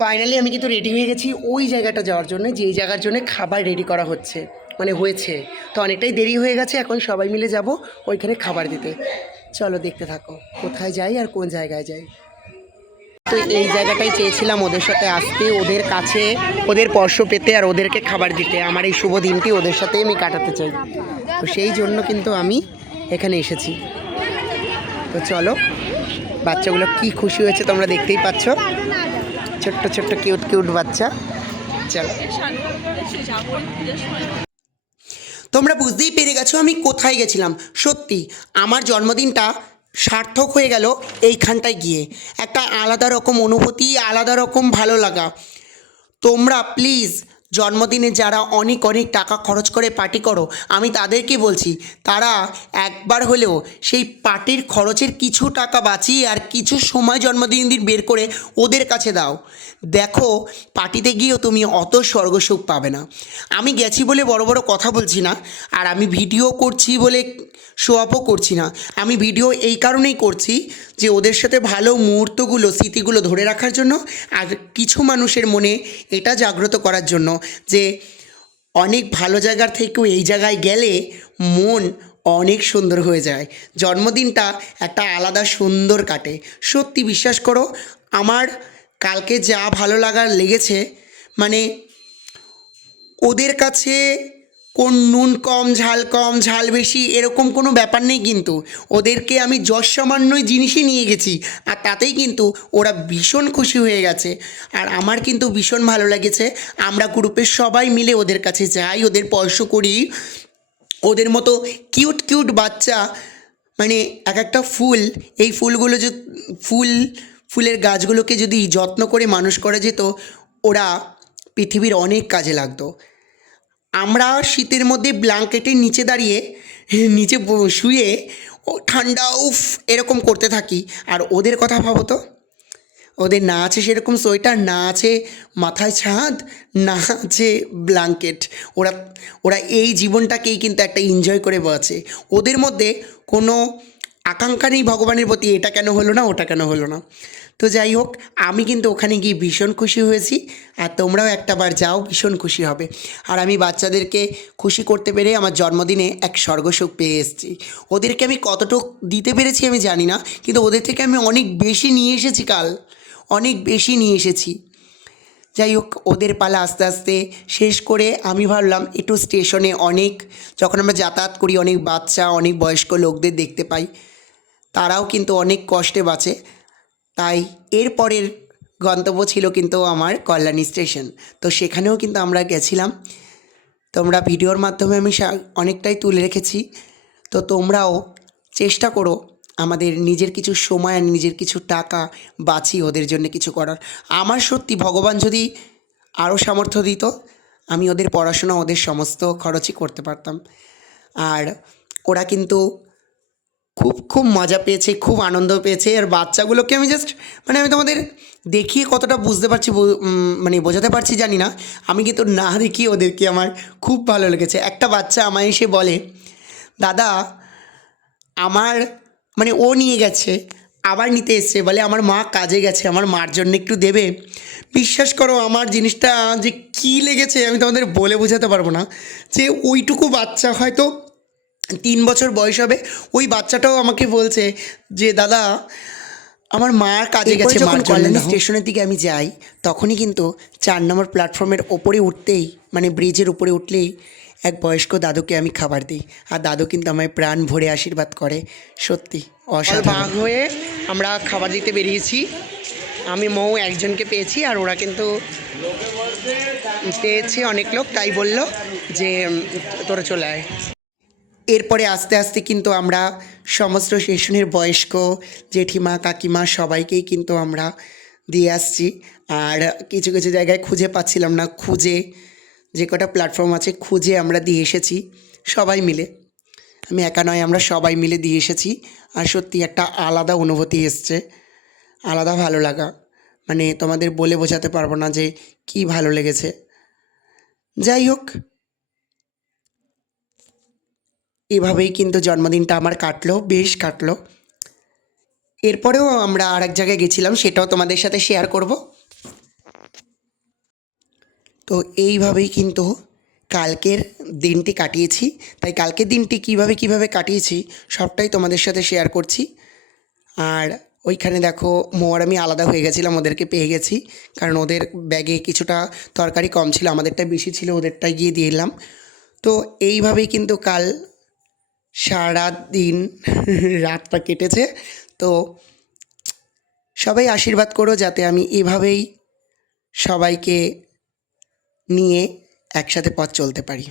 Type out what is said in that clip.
Finally আমি কিন্তু ready হয়ে গেছি ওই জায়গাটা যাওয়ার জন্য, যেই জায়গার জন্য খাবার রেডি করা হচ্ছে, মানে হয়েছে। তো অনেকটাই দেরি হয়ে গেছে, এখন সবাই মিলে যাব ওইখানে খাবার দিতে। চলো দেখতে থাকো কোথায় যাই আর কোন জায়গায় যাই। তো এই জায়গাটাই চেয়েছিলাম ওদের সাথে আসতে, ওদের কাছে ওদের স্পর্শ পেতে আর ওদেরকে খাবার দিতে। আমার এই শুভ দিনটি ওদের সাথেই আমি কাটাতে চাই, তো সেই জন্য কিন্তু আমি এখানে এসেছি। তো চলো, বাচ্চাগুলো কি খুশি হয়েছে তোমরা দেখতেই পাচ্ছ, ছোট্ট ছোট্ট কিউট কিউট বাচ্চা। চলো, তোমরা বুঝতেই পেরে গেছো আমি কোথায় গেছিলাম। সত্যি আমার জন্মদিনটা সার্থক হয়ে গেল এইখানটায় গিয়ে। একটা আলাদা রকম অনুভূতি, আলাদা রকম ভালো লাগা। তোমরা প্লিজ জন্মদিনে যারা অনেক অনেক টাকা খরচ করে পার্টি করো, আমি তাদেরকে বলছি তারা একবার হলেও সেই পার্টির খরচের কিছু টাকা বাঁচিয়ে আর কিছু সময় জন্মদিন দিন বের করে ওদের কাছে দাও। দেখো, পার্টিতে গিয়েও তুমি অত স্বর্গসুখ পাবে না। আমি গেছি বলে বড় বড় কথা বলছি না, আর আমি ভিডিও করছি বলে শো আপও করছি না। আমি ভিডিও এই কারণেই করছি যে ওদের সাথে ভালো মুহূর্তগুলো, স্মৃতিগুলো ধরে রাখার জন্য, আর কিছু মানুষের মনে এটা জাগ্রত করার জন্য যে অনেক ভালো জায়গার থেকেও এই জায়গায় গেলে মন অনেক সুন্দর হয়ে যায়, জন্মদিনটা একটা আলাদা সুন্দর কাটে। সত্যি বিশ্বাস করো, আমার কালকে যা ভালো লাগার লেগেছে, মানে ওদের কাছে কোন নুন কম ঝাল কম ঝাল বেশি এরকম কোনো ব্যাপার নেই, কিন্তু ওদেরকে আমি যৎসামান্যই জিনিসই নিয়ে গেছি আর তাতেই কিন্তু ওরা ভীষণ খুশি হয়ে গেছে। আর আমার কিন্তু ভীষণ ভালো লেগেছে, আমরা গ্রুপের সবাই মিলে ওদের কাছে যাই, ওদের স্পর্শ করি। ওদের মতো কিউট কিউট বাচ্চা, মানে এক একটা ফুল, এই ফুলগুলো যে ফুলের গাছগুলোকে যদি যত্ন করে মানুষ করা যেত, ওরা পৃথিবীর অনেক কাজে লাগতো। আমরা শীতের মধ্যে ব্ল্যাঙ্কেটের নিচে দাঁড়িয়ে নিচে শুয়ে ও ঠান্ডা উফ এরকম করতে থাকি, আর ওদের কথা ভাবো তো, ওদের না আছে সেরকম সোয়েটার, না আছে মাথায় ছাদ, না আছে ব্ল্যাঙ্কেট। ওরা ওরা এই জীবনটাকেই কিন্তু একটা এনজয় করে বাঁচে। ওদের মধ্যে কোনো আকাঙ্ক্ষা নেই ভগবানের প্রতি, এটা কেন হলো না, ওটা কেন হলো না। তো যাই হোক, আমি কিন্তু ওখানে গিয়ে ভীষণ খুশি হয়েছি, আর তোমরাও একটাবার যাও, ভীষণ খুশি হবে। আর আমি বাচ্চাদেরকে খুশি করতে পেরে আমার জন্মদিনে এক স্বর্গসুখ পেয়ে এসেছি। ওদেরকে আমি কতটুকু দিতে পেরেছি আমি জানি না, কিন্তু ওদের থেকে আমি অনেক বেশি নিয়ে এসেছি, কাল অনেক বেশি নিয়ে এসেছি। যাই হোক, ওদের পালা আস্তে আস্তে শেষ করে আমি ভাবলাম একটু স্টেশনে, অনেক যখন আমরা যাতায়াত করি অনেক বাচ্চা, অনেক বয়স্ক লোকদের দেখতে পাই, তারাও কিন্তু অনেক কষ্টে বাঁচে। তাই এরপরের গন্তব্য ছিল কিন্তু আমার কল্যাণী স্টেশন। তো সেখানেও কিন্তু আমরা গেছিলাম, তোমরা ভিডিওর মাধ্যমে আমি অনেকটাই তুলে রেখেছি। তো তোমরাও চেষ্টা করো আমাদের নিজের কিছু সময় আর নিজের কিছু টাকা বাঁচিয়ে ওদের জন্য কিছু করার। আমার সত্যি ভগবান যদি আরও সামর্থ্য দিত, আমি ওদের পড়াশোনা, ওদের সমস্ত খরচই করতে পারতাম। আর ওরা কিন্তু খুব খুব মজা পেয়েছে, খুব আনন্দ পেয়েছে। আর বাচ্চাগুলোকে আমি জাস্ট, মানে আমি তোমাদের দেখিয়ে কতটা বুঝতে পারছি, মানে বোঝাতে পারছি জানি না, আমি কিন্তু না দেখিয়ে ওদেরকে আমার খুব ভালো লেগেছে। একটা বাচ্চা আমায় এসে বলে, দাদা আমার, মানে ও নিয়ে গেছে আবার নিতে এসছে, বলে আমার মা কাজে গেছে, আমার মার জন্য একটু দেবে। বিশ্বাস করো আমার জিনিসটা যে কী লেগেছে আমি তোমাদের বলে বোঝাতে পারবো না। যে ওইটুকু বাচ্চা, হয়তো 3 বছর বয়স হবে, ওই বাচ্চাটাও আমাকে বলছে যে দাদা আমার মার কাজে গেছে। যখন কল্যাণী স্টেশনের দিকে আমি যাই, তখনই কিন্তু 4 নম্বর প্ল্যাটফর্মের ওপরে উঠতেই, মানে ব্রিজের উপরে উঠলেই এক বয়স্ক দাদুকে আমি খাবার দিই, আর দাদু কিন্তু আমায় প্রাণ ভরে আশীর্বাদ করে। সত্যি অসাধারণ হয়ে আমরা খাবার দিতে বেরিয়েছি। আমি মৌ একজনকে পেয়েছি, আর ওরা কিন্তু পেয়েছে অনেক লোক, তাই বলল যে তোরা চলে আয়। এরপরে আস্তে আস্তে কিন্তু আমরা সমস্ত স্টেশনের বয়স্ক জেঠিমা কাকিমা সবাইকেই কিন্তু আমরা দিয়ে আসছি। আর কিছু কিছু জায়গায় খুঁজে পাচ্ছিলাম না, খুঁজে যে কটা প্ল্যাটফর্ম আছে খুঁজে আমরা দিয়ে এসেছি সবাই মিলে। আমি একা নয়, আমরা সবাই মিলে দিয়ে এসেছি। আর সত্যি একটা আলাদা অনুভূতি এসছে, আলাদা ভালো লাগা, মানে তোমাদের বলে বোঝাতে পারবো না যে কি ভালো লেগেছে। যাই হোক, এভাবেই কিন্তু জন্মদিনটা আমার কাটলো, বেশ কাটলো। এরপরেও আমরা আর এক জায়গায় গেছিলাম, সেটাও তোমাদের সাথে শেয়ার করব। তো এইভাবেই কিন্তু কালকের দিনটি কাটিয়েছি। তাই কালকের দিনটি কিভাবে কাটিয়েছি সবটাই তোমাদের সাথে শেয়ার করছি। আর ওইখানে দেখো মৌ আর আমি আলাদা হয়ে গেছিলাম, ওদেরকে পেয়ে গেছি, কারণ ওদের ব্যাগে কিছুটা তরকারি কম ছিল, আমাদেরটা বেশি ছিল, ওদেরটাই গিয়ে দিয়ে এলাম। তো এইভাবেই কিন্তু কাল সারা দিন রাতটা কেটেছে। তো সবাই আশীর্বাদ করো যাতে আমি এভাবেই সবাইকে নিয়ে একসাথে পথ চলতে পারি।